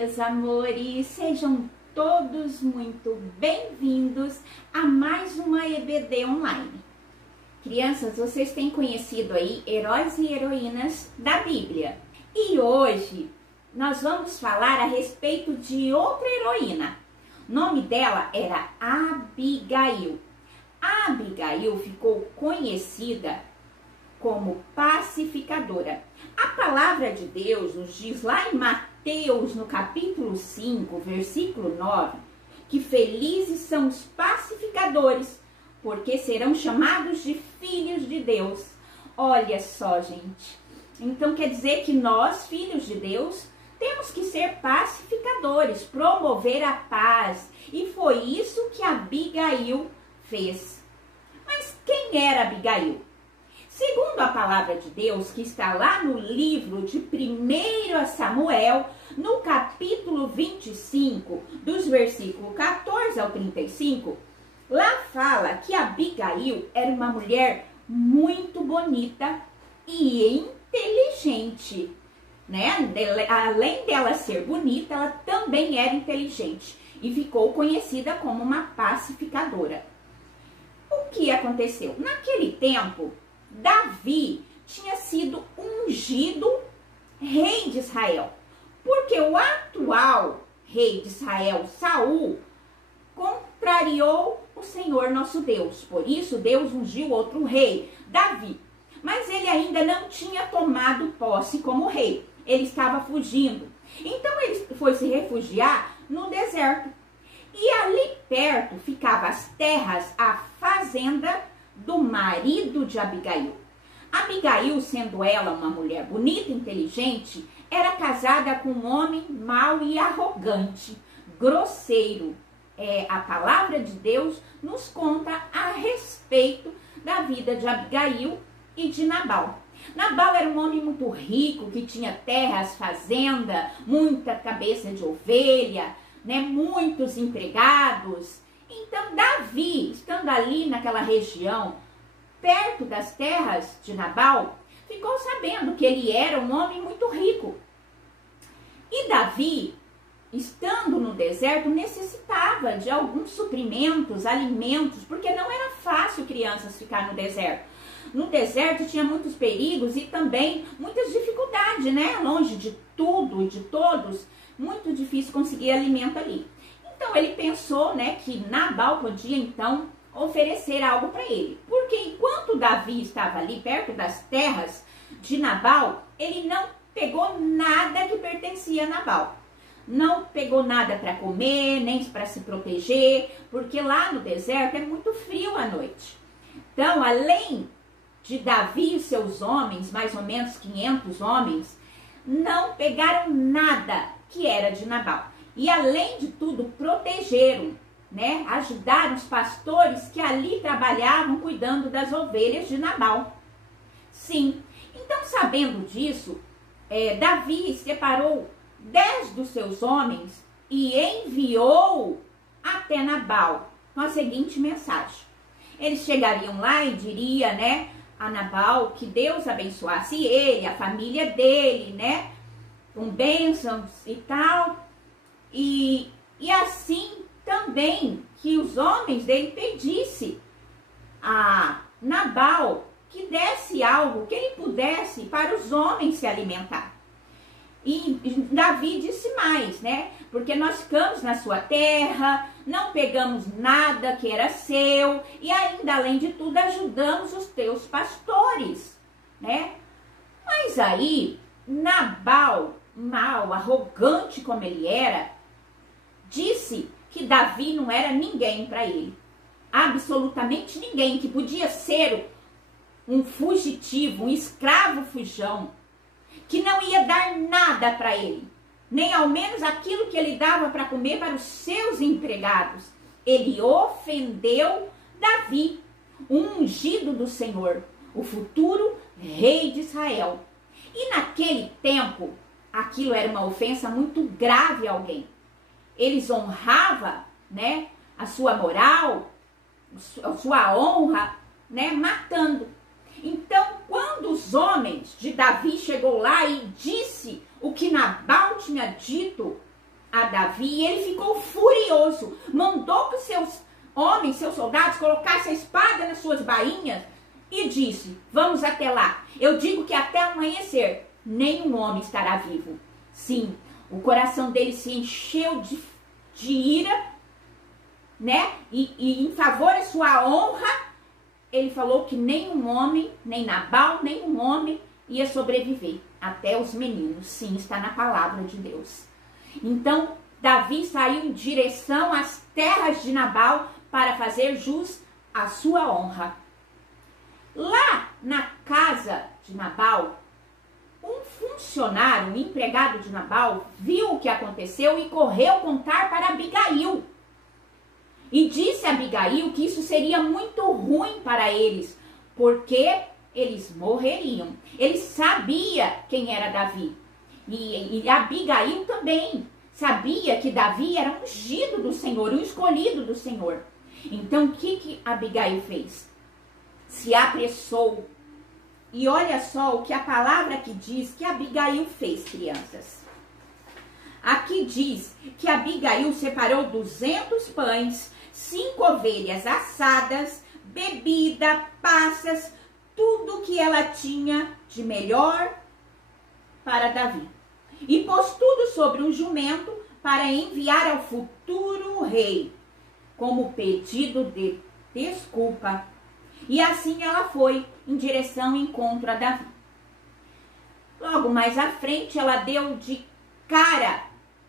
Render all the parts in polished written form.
meus amores, sejam todos muito bem-vindos a mais uma EBD online. Crianças, vocês têm conhecido aí heróis e heroínas da Bíblia. E hoje nós vamos falar a respeito de outra heroína. O nome dela era Abigail. A Abigail ficou conhecida como pacificadora. A palavra de Deus nos diz lá em Mateus, no capítulo 5, versículo 9, que felizes são os pacificadores, porque serão chamados de filhos de Deus. Olha só, gente. Então quer dizer que nós, filhos de Deus, temos que ser pacificadores, promover a paz. E foi isso que Abigail fez. Mas quem era Abigail? Segundo a palavra de Deus, que está lá no livro de 1 Samuel, no capítulo 25, dos versículos 14 ao 35, lá fala que Abigail era uma mulher muito bonita e inteligente, né? Além dela ser bonita, ela também era inteligente e ficou conhecida como uma pacificadora. O que aconteceu? Naquele tempo, Davi tinha sido ungido rei de Israel, porque o atual rei de Israel, Saul, contrariou o Senhor nosso Deus. Por isso, Deus ungiu outro rei, Davi. Mas ele ainda não tinha tomado posse como rei. Ele estava fugindo. Então, ele foi se refugiar no deserto. E ali perto ficavam as terras, a fazenda do marido de Abigail. Abigail, sendo ela uma mulher bonita e inteligente, era casada com um homem mau e arrogante, grosseiro. A palavra de Deus nos conta a respeito da vida de Abigail e de Nabal. Nabal era um homem muito rico, que tinha terras, fazenda, muita cabeça de ovelha, né, muitos empregados. Então, Davi, estando ali naquela região, perto das terras de Nabal, ficou sabendo que ele era um homem muito rico. E Davi, estando no deserto, necessitava de alguns suprimentos, alimentos, porque não era fácil, crianças, ficar no deserto. No deserto tinha muitos perigos e também muitas dificuldades, né? Longe de tudo e de todos, muito difícil conseguir alimento ali. Então ele pensou, né, que Nabal podia então oferecer algo para ele. Porque enquanto Davi estava ali perto das terras de Nabal, ele não pegou nada que pertencia a Nabal. Não pegou nada para comer, nem para se proteger, porque lá no deserto é muito frio à noite. Então, além de Davi e seus homens, mais ou menos 500 homens, não pegaram nada que era de Nabal. E além de tudo, protegeram, né? Ajudaram os pastores que ali trabalhavam cuidando das ovelhas de Nabal. Sim, então sabendo disso, Davi separou 10 dos seus homens e enviou até Nabal com a seguinte mensagem. Eles chegariam lá e diriam, né, a Nabal que Deus abençoasse ele, a família dele, né, com bênçãos e tal. E assim também que os homens dele pedissem a Nabal que desse algo que ele pudesse para os homens se alimentar. E Davi disse mais, né? Porque nós ficamos na sua terra, não pegamos nada que era seu e ainda, além de tudo, ajudamos os teus pastores, né? Mas aí, Nabal, mau, arrogante como ele era, disse que Davi não era ninguém para ele. Absolutamente ninguém, que podia ser um fugitivo, um escravo fujão, que não ia dar nada para ele, nem ao menos aquilo que ele dava para comer para os seus empregados. Ele ofendeu Davi, o ungido do Senhor, o futuro rei de Israel. E naquele tempo, aquilo era uma ofensa muito grave a alguém. Eles honravam, né, a sua moral, a sua honra, né, matando. Então, quando os homens de Davi chegou lá e disse o que Nabal tinha dito a Davi e ele ficou furioso. Mandou que seus homens, seus soldados, colocassem a espada nas suas bainhas e disse: vamos até lá. Eu digo que até amanhecer nenhum homem estará vivo. Sim, o coração dele se encheu de ira, né? E em favor da sua honra, ele falou que nenhum homem, nem Nabal, nenhum homem ia sobreviver. Até os meninos. Sim, está na palavra de Deus. Então, Davi saiu em direção às terras de Nabal para fazer jus à sua honra. Lá na casa de Nabal, um funcionário, um empregado de Nabal, viu o que aconteceu e correu contar para Abigail. E disse a Abigail que isso seria muito ruim para eles, porque eles morreriam. Ele sabia quem era Davi. E Abigail também sabia que Davi era ungido do Senhor, o escolhido do Senhor. Então, o que Abigail fez? Se apressou. E olha só o que a palavra aqui diz que Abigail fez, crianças. Aqui diz que Abigail separou 200 pães, 5 ovelhas assadas, bebida, passas, tudo que ela tinha de melhor para Davi. E pôs tudo sobre um jumento para enviar ao futuro rei, como pedido de desculpa. E assim ela foi em direção ao encontro a Davi. Logo mais à frente, ela deu de cara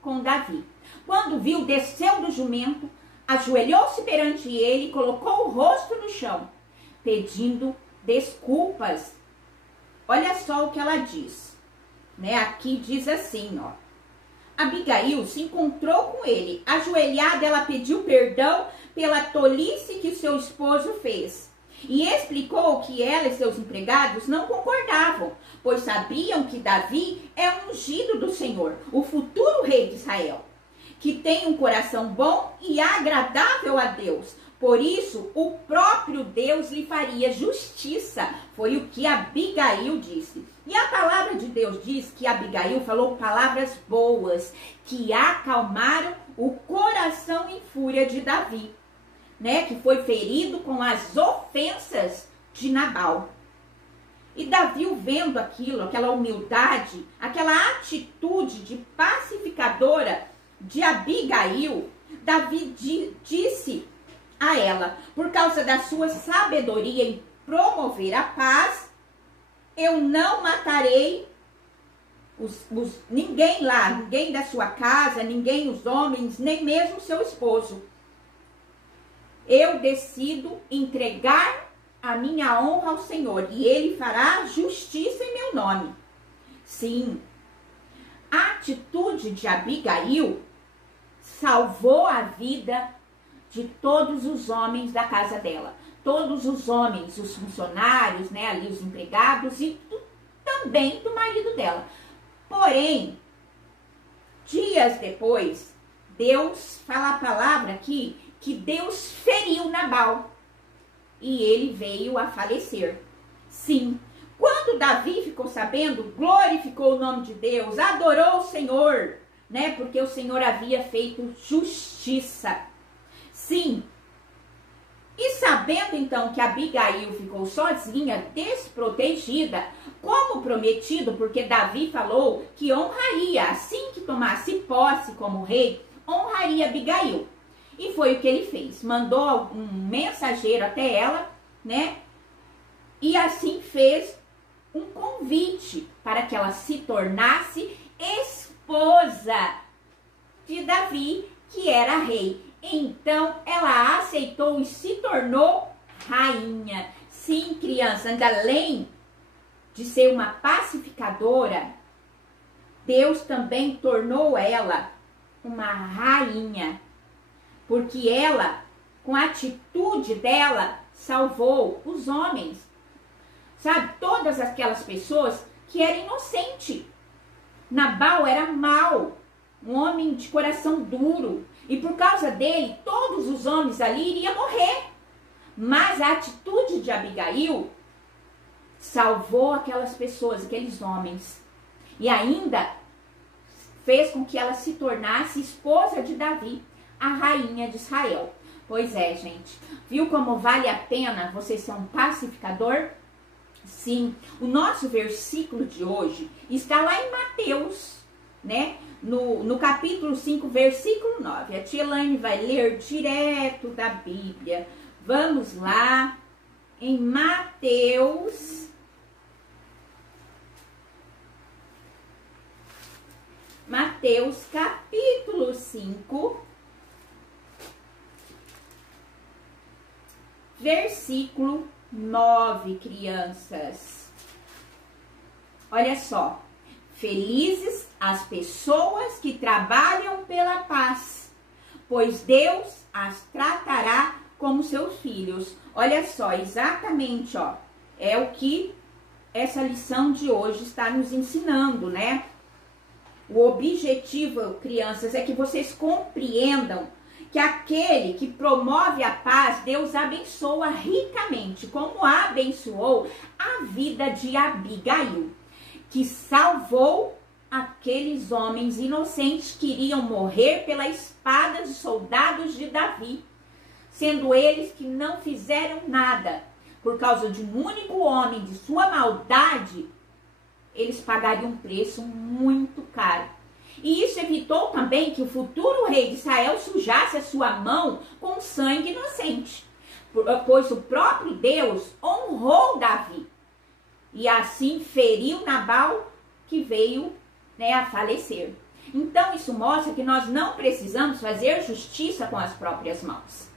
com Davi. Quando viu, desceu do jumento, ajoelhou-se perante ele e colocou o rosto no chão, pedindo desculpas. Olha só o que ela diz, né? Aqui diz assim, ó. Abigail se encontrou com ele. Ajoelhada, ela pediu perdão pela tolice que seu esposo fez. E explicou que ela e seus empregados não concordavam, pois sabiam que Davi é ungido do Senhor, o futuro rei de Israel, que tem um coração bom e agradável a Deus. Por isso, o próprio Deus lhe faria justiça. Foi o que Abigail disse. E a palavra de Deus diz que Abigail falou palavras boas, que acalmaram o coração em fúria de Davi, né? Que foi ferido com as ofensas de Nabal. E Davi, vendo aquilo, aquela humildade, aquela atitude de pacificadora de Abigail, Davi disse a ela: por causa da sua sabedoria em promover a paz, eu não matarei ninguém lá, ninguém da sua casa, ninguém, os homens, nem mesmo seu esposo. Eu decido entregar a minha honra ao Senhor e Ele fará justiça em meu nome. Sim, a atitude de Abigail salvou a vida de todos os homens da casa dela. Todos os homens, os funcionários, né, ali os empregados e também do marido dela. Porém, dias depois, Deus fala a palavra aqui que Deus feriu Nabal e ele veio a falecer. Sim, quando Davi ficou sabendo, glorificou o nome de Deus, adorou o Senhor, né, porque o Senhor havia feito justiça. Sim, e sabendo então que Abigail ficou sozinha, desprotegida, como prometido, porque Davi falou que honraria, assim que tomasse posse como rei, honraria Abigail. E foi o que ele fez, mandou um mensageiro até ela, né? E assim fez um convite para que ela se tornasse esposa de Davi, que era rei. Então, ela aceitou e se tornou rainha. Sim, criança, além de ser uma pacificadora, Deus também tornou ela uma rainha. Porque ela, com a atitude dela, salvou os homens. Sabe, todas aquelas pessoas que eram inocentes. Nabal era mau, um homem de coração duro. E por causa dele, todos os homens ali iriam morrer. Mas a atitude de Abigail salvou aquelas pessoas, aqueles homens. E ainda fez com que ela se tornasse esposa de Davi, a rainha de Israel. Pois é, gente. Viu como vale a pena você ser um pacificador? Sim. O nosso versículo de hoje está lá em Mateus, né? No capítulo 5, versículo 9. A tia Elaine vai ler direto da Bíblia. Vamos lá em Mateus. Mateus capítulo 5, versículo 9, crianças. Olha só. Felizes as pessoas que trabalham pela paz, pois Deus as tratará como seus filhos. Olha só, exatamente, ó, é o que essa lição de hoje está nos ensinando, né? O objetivo, crianças, é que vocês compreendam que aquele que promove a paz, Deus abençoa ricamente, como abençoou a vida de Abigail, que salvou aqueles homens inocentes que iriam morrer pela espada de soldados de Davi, sendo eles que não fizeram nada. Por causa de um único homem, de sua maldade, eles pagariam um preço muito caro. E isso evitou também que o futuro rei de Israel sujasse a sua mão com sangue inocente, pois o próprio Deus honrou Davi. E assim feriu Nabal, que veio, né, a falecer. Então isso mostra que nós não precisamos fazer justiça com as próprias mãos,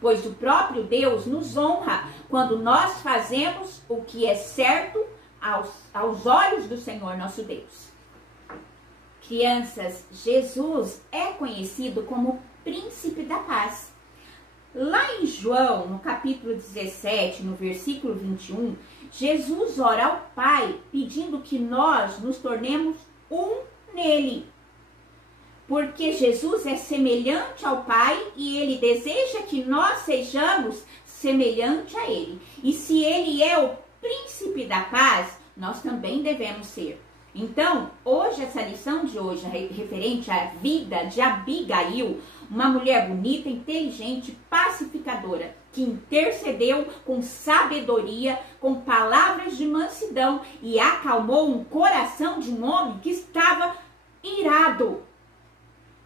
pois o próprio Deus nos honra quando nós fazemos o que é certo aos olhos do Senhor nosso Deus. Crianças, Jesus é conhecido como Príncipe da Paz. Lá em João, no capítulo 17, no versículo 21, Jesus ora ao Pai pedindo que nós nos tornemos um nele. Porque Jesus é semelhante ao Pai e ele deseja que nós sejamos semelhante a ele. E se ele é o Príncipe da Paz, nós também devemos ser. Então, hoje, essa lição de hoje, referente à vida de Abigail, uma mulher bonita, inteligente, pacificadora, que intercedeu com sabedoria, com palavras de mansidão e acalmou um coração de um homem que estava irado,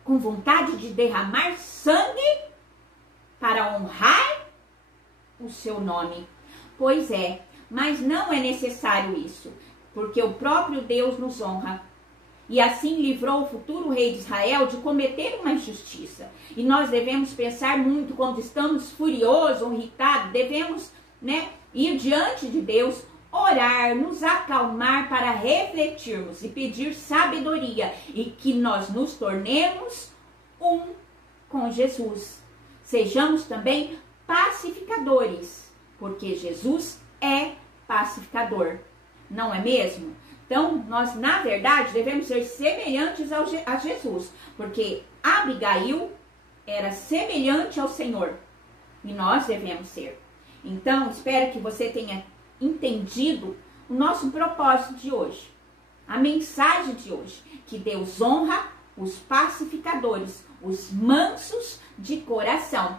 com vontade de derramar sangue para honrar o seu nome. Pois é, mas não é necessário isso, porque o próprio Deus nos honra. E assim livrou o futuro rei de Israel de cometer uma injustiça. E nós devemos pensar muito quando estamos furiosos ou irritados. Devemos, né, ir diante de Deus, orar, nos acalmar para refletirmos e pedir sabedoria. E que nós nos tornemos um com Jesus. Sejamos também pacificadores, porque Jesus é pacificador. Não é mesmo? Então, nós, na verdade, devemos ser semelhantes a Jesus, porque Abigail era semelhante ao Senhor, e nós devemos ser. Então, espero que você tenha entendido o nosso propósito de hoje, a mensagem de hoje, que Deus honra os pacificadores, os mansos de coração.